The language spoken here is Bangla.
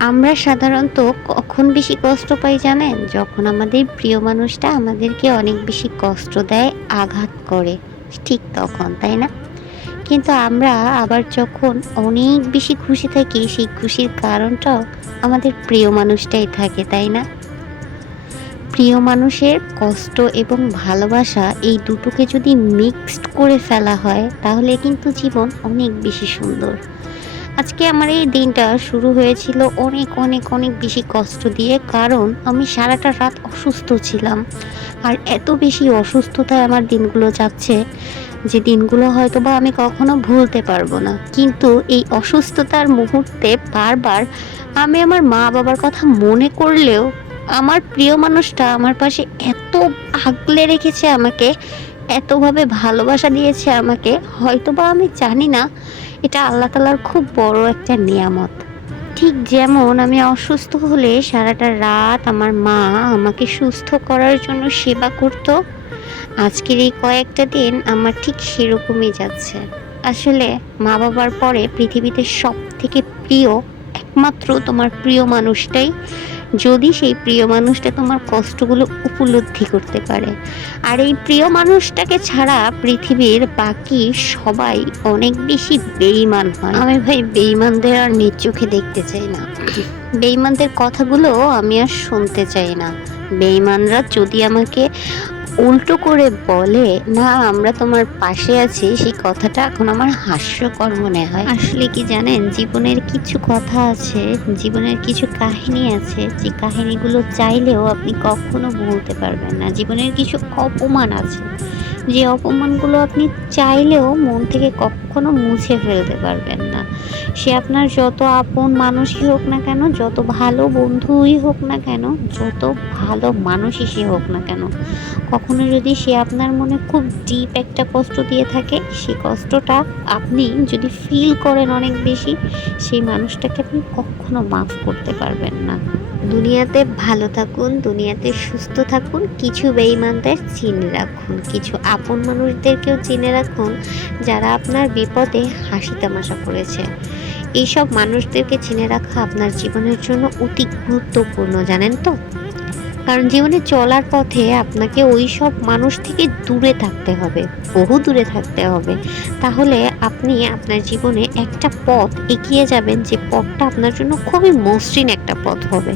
আমরা সাধারণত কখন বেশি কষ্ট পাই জানেন? যখন আমাদের প্রিয় মানুষটা আমাদেরকে অনেক বেশি কষ্ট দেয়, আঘাত করে। ঠিক তখন, তাই না? কিন্তু আমরা আবার যখন অনেক বেশি খুশি থাকি, সেই খুশির কারণটাও আমাদের প্রিয় মানুষটাই থাকে, তাই না? প্রিয় মানুষের কষ্ট এবং ভালোবাসা এই দুটোকে যদি মিক্সড করে ফেলা হয়, তাহলে কিন্তু জীবন অনেক বেশি সুন্দর। আজকে আমার এই দিনটা শুরু হয়েছিল অনেক অনেক অনেক বেশি কষ্ট দিয়ে, কারণ আমি সারাটা রাত অসুস্থ ছিলাম। আর এত বেশি অসুস্থতায় আমার দিনগুলো যাচ্ছে, যে দিনগুলো হয়তো বা আমি কখনো ভুলতে পারবো না। কিন্তু এই অসুস্থতার মুহূর্তে বারবার আমি আমার মা বাবার কথা মনে করলেও আমার প্রিয় মানুষটা আমার পাশে এত আগলে রেখেছে আমাকে, এতভাবে ভালোবাসা দিয়েছে আমাকে, হয়তোবা আমি জানি না, এটা আল্লাহ তাআলার খুব বড় একটা নিয়ামত। ঠিক যেমন আমি অসুস্থ হলে সারাটা রাত আমার মা আমাকে সুস্থ করার জন্য সেবা করত, আজকের এই কয়েকটা দিন আমার ঠিক সেরকমই যাচ্ছে। আসলে মা বাবার পরে পৃথিবীতে সবথেকে প্রিয় একমাত্র তোমার প্রিয় মানুষটাই, যদি সেই প্রিয় মানুষটা তোমার কষ্টগুলো উপলব্ধি করতে পারে। আর এই প্রিয় মানুষটাকে ছাড়া পৃথিবীর বাকি সবাই অনেক বেশি বেঈমান হয়। আমি ভাই বেঈমানদের আর নিজ চোখে দেখতে চাই না। বেঈমানদের কথাগুলো আমি আর শুনতে চাই না। বেঈমানরা যদি আমাকে উল্টো করে বলে, না আমরা তোমার পাশে আছি, সেই কথাটা এখন আমার হাস্যকর মনে হয়। আসলে কি জানেন, জীবনের কিছু কথা আছে, জীবনের কিছু কাহিনী আছে, যে কাহিনীগুলো চাইলেও আপনি কখনো ভুলতে পারবেন না। জীবনের কিছু অপমান আছে, যে অপমানগুলো আপনি চাইলেও মন থেকে কখনো মুছে ফেলতে পারবেন না। সে আপনার যত আপন মানুষই হোক না কেন, যত ভালো বন্ধুই হোক না কেন, যত ভালো মানুষই সে হোক না কেন, কখনো যদি সে আপনার মনে খুব ডিপ একটা কষ্ট দিয়ে থাকে, সেই কষ্টটা আপনি যদি ফিল করেন অনেক বেশি, সেই মানুষটাকে আপনি কখনো মাফ করতে পারবেন না। দুনিয়াতে ভালো থাকুন, দুনিয়াতে সুস্থ থাকুন, কিছু বেঈমানদের চিনে রাখুন, কিছু আপন মানুষদেরকেও চিনে রাখুন, যারা আপনার বিপদে হাসি তামাশা করেছে। এইসব মানুষদেরকে চিনে রাখা আপনার জীবনের জন্য অতি গুরুত্বপূর্ণ, জানেন তো? কারণ জীবনে চলার পথে আপনাকে ওই সব মানুষ থেকে দূরে থাকতে হবে, বহু দূরে থাকতে হবে। তাহলে আপনি আপনার জীবনে একটা পথ এগিয়ে যাবেন, যে পথটা আপনার জন্য খুবই মসৃণ একটা পথ হবে।